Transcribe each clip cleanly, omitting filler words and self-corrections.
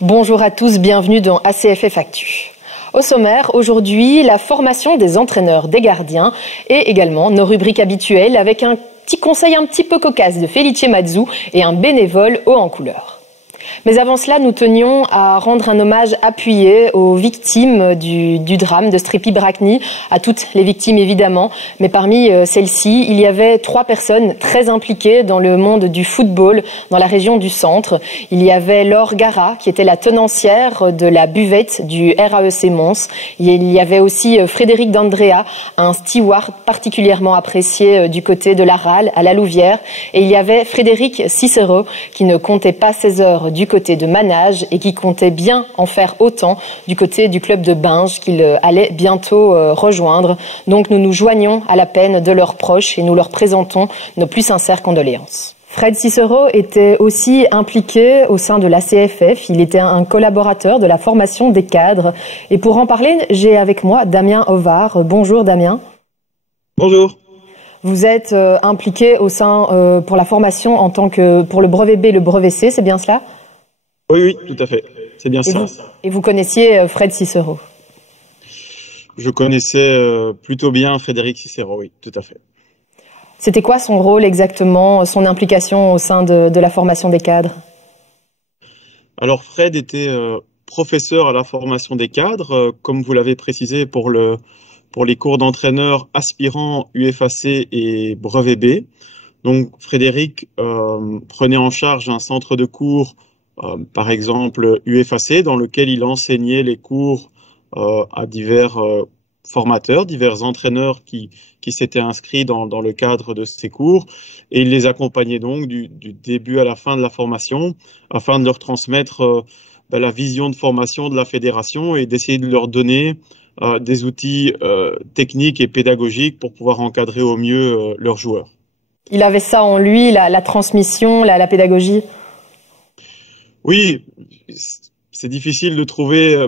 Bonjour à tous, bienvenue dans ACFF Actu. Au sommaire, aujourd'hui, la formation des entraîneurs des gardiens et également nos rubriques habituelles avec un petit conseil un petit peu cocasse de Felice Mazzu et un bénévole haut en couleur. Mais avant cela, nous tenions à rendre un hommage appuyé aux victimes du drame de Strépy Bracni, à toutes les victimes évidemment, mais parmi celles-ci, il y avait 3 personnes très impliquées dans le monde du football dans la région du centre. Il y avait Laure Gara, qui était la tenancière de la buvette du RAEC Mons. Il y avait aussi Frédéric D'Andrea, un steward particulièrement apprécié du côté de la Rale, à la Louvière. Et il y avait Frédéric Cicero, qui ne comptait pas ses heures du côté de Manage et qui comptait bien en faire autant du côté du club de Binge qu'il allait bientôt rejoindre. Donc nous nous joignons à la peine de leurs proches et nous leur présentons nos plus sincères condoléances. Fred Cicero était aussi impliqué au sein de l'ACFF. Il était un collaborateur de la formation des cadres. Et pour en parler, j'ai avec moi Damien Ovard. Bonjour Damien. Bonjour. Vous êtes impliqué au sein pour la formation en tant que pour le brevet B et le brevet C, c'est bien cela ? Oui, tout à fait. C'est bien ça. Et vous connaissiez Fred Cicero ? Je connaissais plutôt bien Frédéric Cicero, oui, tout à fait. C'était quoi son rôle exactement, son implication au sein de la formation des cadres ? Alors Fred était professeur à la formation des cadres, comme vous l'avez précisé pour les cours d'entraîneurs aspirants UFAC et brevet B. Donc Frédéric prenait en charge un centre de cours, par exemple UFAC, dans lequel il enseignait les cours à divers formateurs, divers entraîneurs qui s'étaient inscrits dans le cadre de ces cours, et il les accompagnait donc du début à la fin de la formation afin de leur transmettre la vision de formation de la fédération et d'essayer de leur donner des outils techniques et pédagogiques pour pouvoir encadrer au mieux leurs joueurs. Il avait ça en lui, la transmission, la pédagogie ? Oui, c'est difficile de trouver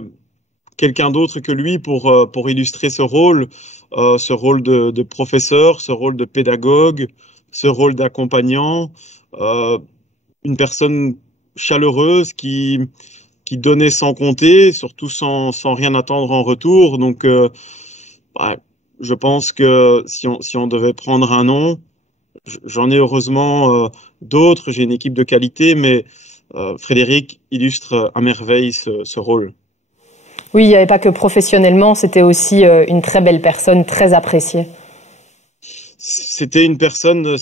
quelqu'un d'autre que lui pour illustrer ce rôle de professeur, ce rôle de pédagogue, ce rôle d'accompagnant, une personne chaleureuse qui donnait sans compter, surtout sans rien attendre en retour. Donc, je pense que si on devait prendre un nom, j'en ai heureusement d'autres, j'ai une équipe de qualité, mais Frédéric illustre à merveille ce rôle. Oui, il n'y avait pas que professionnellement, c'était aussi une très belle personne, très appréciée. C'était une personne,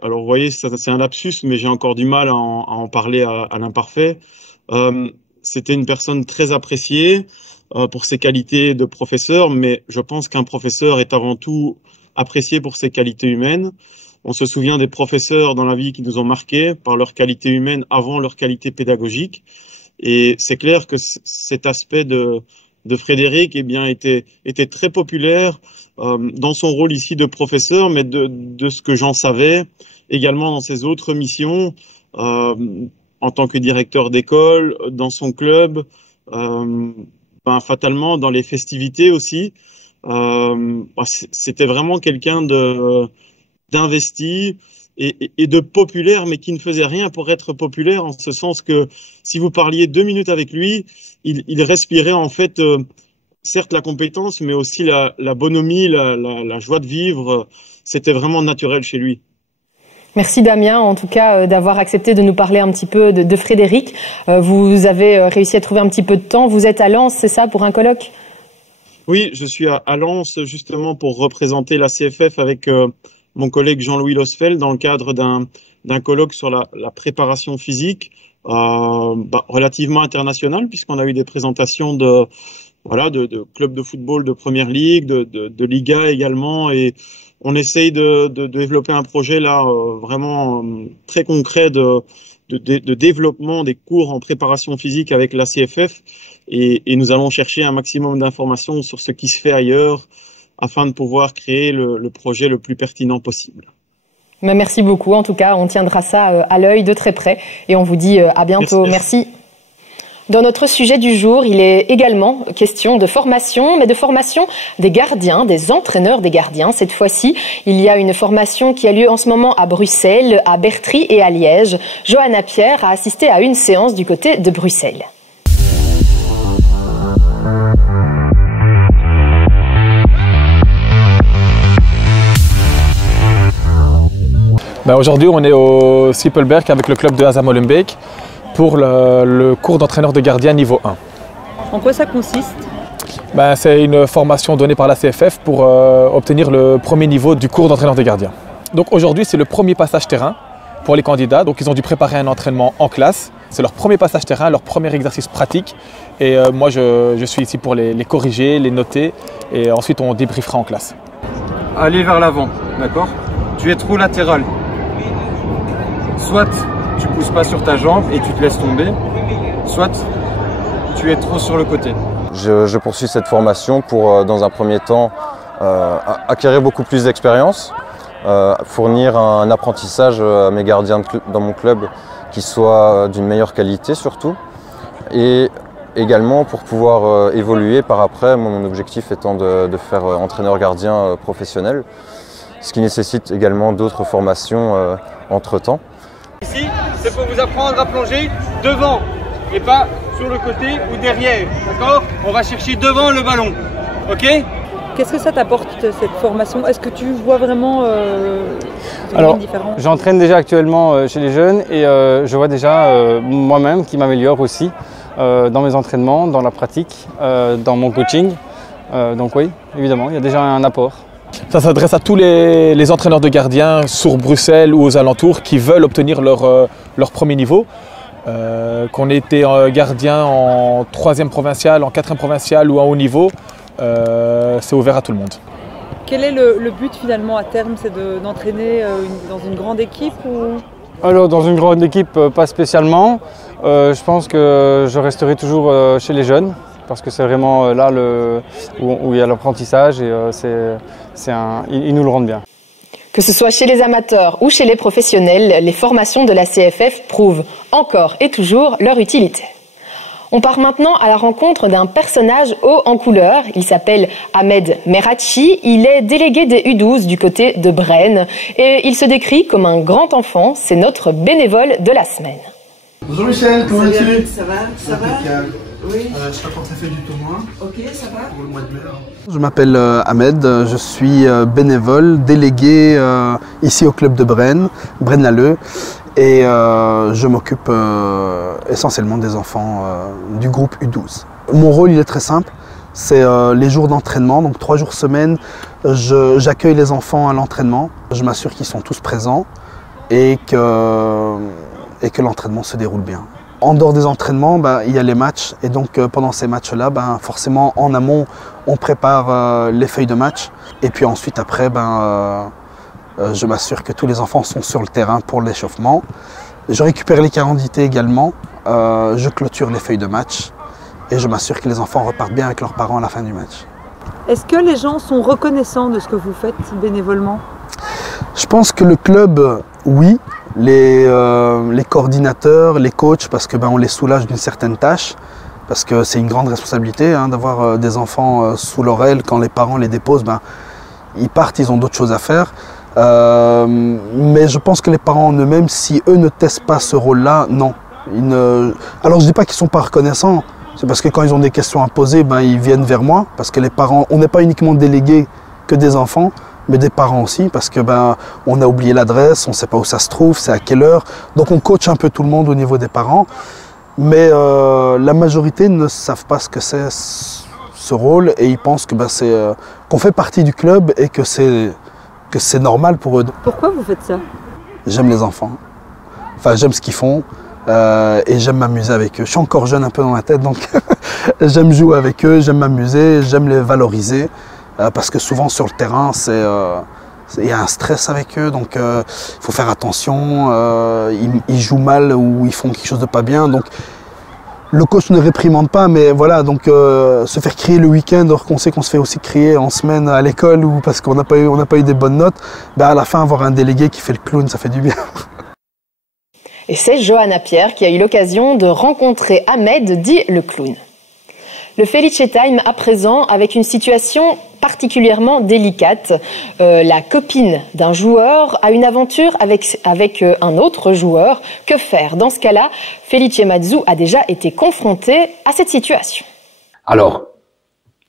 alors vous voyez, c'est un lapsus, mais j'ai encore du mal à en parler à l'imparfait. C'était une personne très appréciée pour ses qualités de professeur, mais je pense qu'un professeur est avant tout apprécié pour ses qualités humaines. On se souvient des professeurs dans la vie qui nous ont marqués par leur qualité humaine avant leur qualité pédagogique. Et c'est clair que cet aspect de Frédéric était très populaire dans son rôle ici de professeur, mais de ce que j'en savais, également dans ses autres missions, en tant que directeur d'école, dans son club, fatalement dans les festivités aussi. C'était vraiment quelqu'un d'investi et de populaire, mais qui ne faisait rien pour être populaire, en ce sens que si vous parliez 2 minutes avec lui, il respirait en fait certes la compétence, mais aussi la bonhomie, la joie de vivre. C'était vraiment naturel chez lui. Merci Damien, en tout cas, d'avoir accepté de nous parler un petit peu de Frédéric. Vous avez réussi à trouver un petit peu de temps. Vous êtes à Lens, c'est ça, pour un colloque ? Oui, je suis à Lens justement pour représenter la CFF avec mon collègue Jean-Louis Losfeld dans le cadre d'un colloque sur la préparation physique relativement international, puisqu'on a eu des présentations de clubs de football de première ligue, de Liga également, et on essaye de développer un projet là vraiment très concret de développement des cours en préparation physique avec la CFF, et nous allons chercher un maximum d'informations sur ce qui se fait ailleurs afin de pouvoir créer le projet le plus pertinent possible. Mais merci beaucoup. En tout cas, on tiendra ça à l'œil de très près et on vous dit à bientôt. Merci. Dans notre sujet du jour, il est également question de formation, mais de formation des gardiens, des entraîneurs des gardiens. Cette fois-ci, il y a une formation qui a lieu en ce moment à Bruxelles, à Bertry et à Liège. Johanna Pierre a assisté à une séance du côté de Bruxelles. Aujourd'hui, on est au Sippelberg avec le club de Asa Molenbeek pour le cours d'entraîneur de gardien niveau 1. En quoi ça consiste? C'est une formation donnée par la CFF pour obtenir le premier niveau du cours d'entraîneur de gardien. Donc aujourd'hui, c'est le premier passage terrain pour les candidats. Donc ils ont dû préparer un entraînement en classe. C'est leur premier passage terrain, leur premier exercice pratique. Et moi, je suis ici pour les corriger, les noter. Et ensuite, on débriefera en classe. Aller vers l'avant, d'accord? Tu es trop latéral. Soit tu pousses pas sur ta jambe et tu te laisses tomber, soit tu es trop sur le côté. Je poursuis cette formation pour, dans un premier temps, acquérir beaucoup plus d'expérience, fournir un apprentissage à mes gardiens dans mon club qui soit d'une meilleure qualité surtout, et également pour pouvoir évoluer par après, mon objectif étant de faire entraîneur gardien professionnel, ce qui nécessite également d'autres formations entre-temps. Ici, c'est pour vous apprendre à plonger devant et pas sur le côté ou derrière, d'accord? On va chercher devant le ballon, ok? Qu'est-ce que ça t'apporte cette formation? Est-ce que tu vois vraiment une différence? J'entraîne déjà actuellement chez les jeunes et je vois déjà moi-même qui m'améliore aussi dans mes entraînements, dans la pratique, dans mon coaching. Donc oui, évidemment, il y a déjà un apport. Ça s'adresse à tous les entraîneurs de gardiens sur Bruxelles ou aux alentours qui veulent obtenir leur premier niveau. Qu'on ait été gardien en 3e provincial, en 4e provincial ou en haut niveau, c'est ouvert à tout le monde. Quel est le but finalement à terme? C'est d'entraîner dans une grande équipe ou... Alors dans une grande équipe, pas spécialement. Je pense que je resterai toujours chez les jeunes. Parce que c'est vraiment là où il y a l'apprentissage et ils nous le rendent bien. Que ce soit chez les amateurs ou chez les professionnels, les formations de la CFF prouvent encore et toujours leur utilité. On part maintenant à la rencontre d'un personnage haut en couleur. Il s'appelle Ahmed Merachi. Il est délégué des U12 du côté de Braine et il se décrit comme un grand enfant. C'est notre bénévole de la semaine. Bonjour Michel, comment vas-tu? Ça va? Oui. Je t'apporte la feuille du tournoi. Ok, ça va. Pour le mois de mai. Je m'appelle Ahmed, je suis bénévole, délégué ici au club de Braine, Braine-l'Alleud, et je m'occupe essentiellement des enfants du groupe U12. Mon rôle il est très simple, c'est les jours d'entraînement, donc 3 jours semaine, j'accueille les enfants à l'entraînement, je m'assure qu'ils sont tous présents et que l'entraînement se déroule bien. En dehors des entraînements, il y a les matchs et donc pendant ces matchs-là, forcément en amont, on prépare les feuilles de match et puis ensuite après, je m'assure que tous les enfants sont sur le terrain pour l'échauffement. Je récupère les cartes d'identité également, je clôture les feuilles de match et je m'assure que les enfants repartent bien avec leurs parents à la fin du match. Est-ce que les gens sont reconnaissants de ce que vous faites bénévolement? Je pense que le club, oui. Les coordinateurs, les coachs, parce que on les soulage d'une certaine tâche, parce que c'est une grande responsabilité d'avoir des enfants sous leur aile quand les parents les déposent, ils partent, ils ont d'autres choses à faire. Mais je pense que les parents en eux-mêmes, si eux ne testent pas ce rôle-là, non. Alors je ne dis pas qu'ils ne sont pas reconnaissants, c'est parce que quand ils ont des questions à poser, ils viennent vers moi, parce que les parents, on n'est pas uniquement délégués que des enfants, mais des parents aussi, parce que on a oublié l'adresse, on ne sait pas où ça se trouve, c'est à quelle heure. Donc on coach un peu tout le monde au niveau des parents. Mais la majorité ne savent pas ce que c'est ce rôle et ils pensent que qu'on fait partie du club et que c'est normal pour eux. Pourquoi vous faites ça? J'aime les enfants. Enfin, j'aime ce qu'ils font et j'aime m'amuser avec eux. Je suis encore jeune un peu dans la tête, donc j'aime jouer avec eux, j'aime m'amuser, j'aime les valoriser. Parce que souvent sur le terrain, il y a un stress avec eux, donc il faut faire attention, ils jouent mal ou ils font quelque chose de pas bien. Donc le coach ne réprimande pas, mais voilà, donc se faire crier le week-end, alors qu'on sait qu'on se fait aussi crier en semaine à l'école ou parce qu'on n'a pas eu des bonnes notes, à la fin avoir un délégué qui fait le clown, ça fait du bien. Et c'est Johanna Pierre qui a eu l'occasion de rencontrer Ahmed, dit le clown. Le Felice Time à présent avec une situation particulièrement délicate. La copine d'un joueur a une aventure avec un autre joueur. Que faire? Dans ce cas-là, Felice Mazzu a déjà été confronté à cette situation. Alors,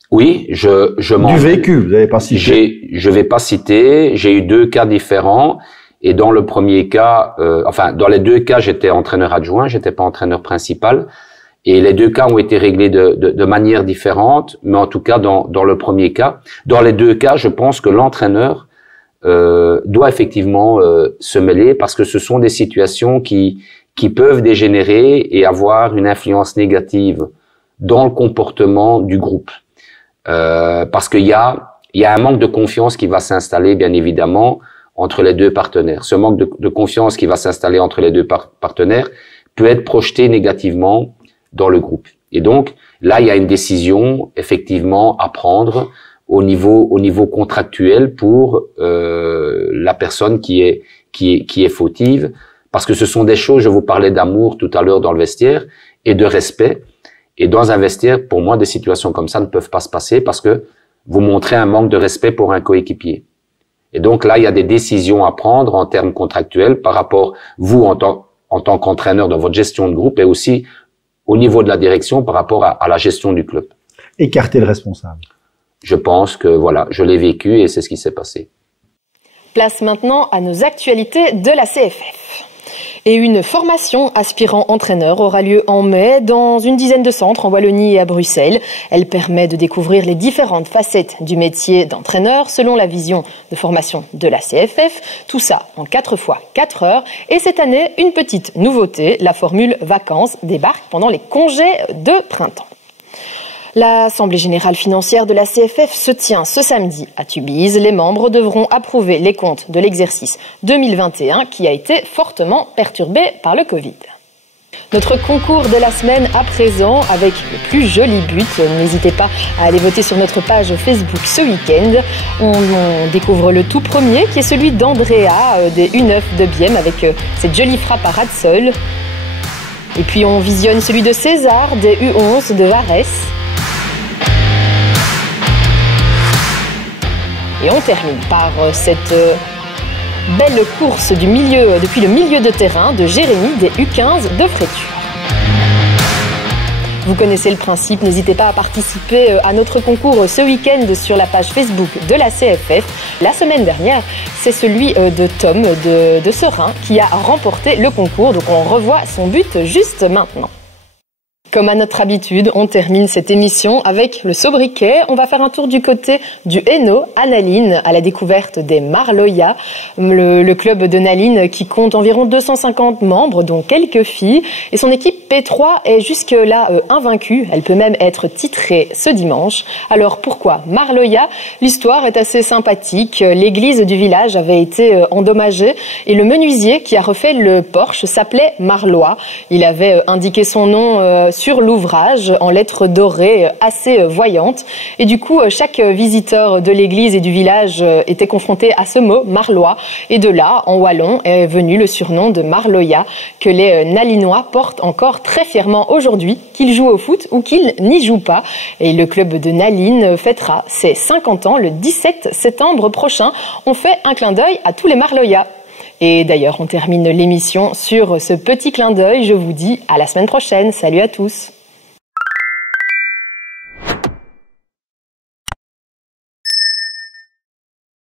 oui, je m'en... Du vécu, vous n'avez pas cité. Je vais pas citer. J'ai eu 2 cas différents. Et dans le premier cas, dans les 2 cas, j'étais entraîneur adjoint, j'étais pas entraîneur principal. Et les 2 cas ont été réglés de manière différente, mais en tout cas dans le premier cas, dans les 2 cas, je pense que l'entraîneur doit effectivement se mêler parce que ce sont des situations qui peuvent dégénérer et avoir une influence négative dans le comportement du groupe, parce qu'il y a un manque de confiance qui va s'installer bien évidemment entre les 2 partenaires. Ce manque de confiance qui va s'installer entre les 2 partenaires peut être projeté négativement dans le groupe. Et donc, là, il y a une décision, effectivement, à prendre au niveau contractuel pour la personne qui est fautive, parce que ce sont des choses, je vous parlais d'amour tout à l'heure dans le vestiaire, et de respect. Et dans un vestiaire, pour moi, des situations comme ça ne peuvent pas se passer parce que vous montrez un manque de respect pour un coéquipier. Et donc là, il y a des décisions à prendre en termes contractuels par rapport, vous, en tant qu'entraîneur dans votre gestion de groupe et aussi au niveau de la direction par rapport à la gestion du club. Écarter le responsable. Je pense que voilà, je l'ai vécu et c'est ce qui s'est passé. Place maintenant à nos actualités de la CFF. Et une formation aspirant entraîneur aura lieu en mai dans une dizaine de centres en Wallonie et à Bruxelles. Elle permet de découvrir les différentes facettes du métier d'entraîneur selon la vision de formation de la CFF. Tout ça en 4 fois 4 heures. Et cette année, une petite nouveauté, la formule vacances débarque pendant les congés de printemps. L'Assemblée générale financière de la CFF se tient ce samedi à Tubize. Les membres devront approuver les comptes de l'exercice 2021 qui a été fortement perturbé par le Covid. Notre concours de la semaine à présent avec le plus joli but. N'hésitez pas à aller voter sur notre page Facebook ce week-end. On découvre le tout premier qui est celui d'Andrea des U9 de Bième avec cette jolie frappe à ras de sol. Et puis on visionne celui de César des U11 de Varese. Et on termine par cette belle course depuis le milieu de terrain de Jérémy des U15 de Fréture. Vous connaissez le principe, n'hésitez pas à participer à notre concours ce week-end sur la page Facebook de la CFF. La semaine dernière, c'est celui de Tom de Serein qui a remporté le concours, donc on revoit son but juste maintenant. Comme à notre habitude, on termine cette émission avec le sobriquet. On va faire un tour du côté du Hainaut, à Naline, à la découverte des Marloya, le club de Naline qui compte environ 250 membres, dont quelques filles. Et son équipe P3 est jusque-là invaincue. Elle peut même être titrée ce dimanche. Alors pourquoi Marloya? L'histoire est assez sympathique. L'église du village avait été endommagée et le menuisier qui a refait le porche s'appelait Marlois. Il avait indiqué son nom sur l'ouvrage en lettres dorées assez voyantes. Et du coup, chaque visiteur de l'église et du village était confronté à ce mot, Marlois. Et de là, en wallon, est venu le surnom de Marloya, que les Nalinois portent encore très fièrement aujourd'hui, qu'ils jouent au foot ou qu'ils n'y jouent pas. Et le club de Naline fêtera ses 50 ans le 17 septembre prochain. On fait un clin d'œil à tous les Marloya. Et d'ailleurs, on termine l'émission sur ce petit clin d'œil. Je vous dis à la semaine prochaine. Salut à tous.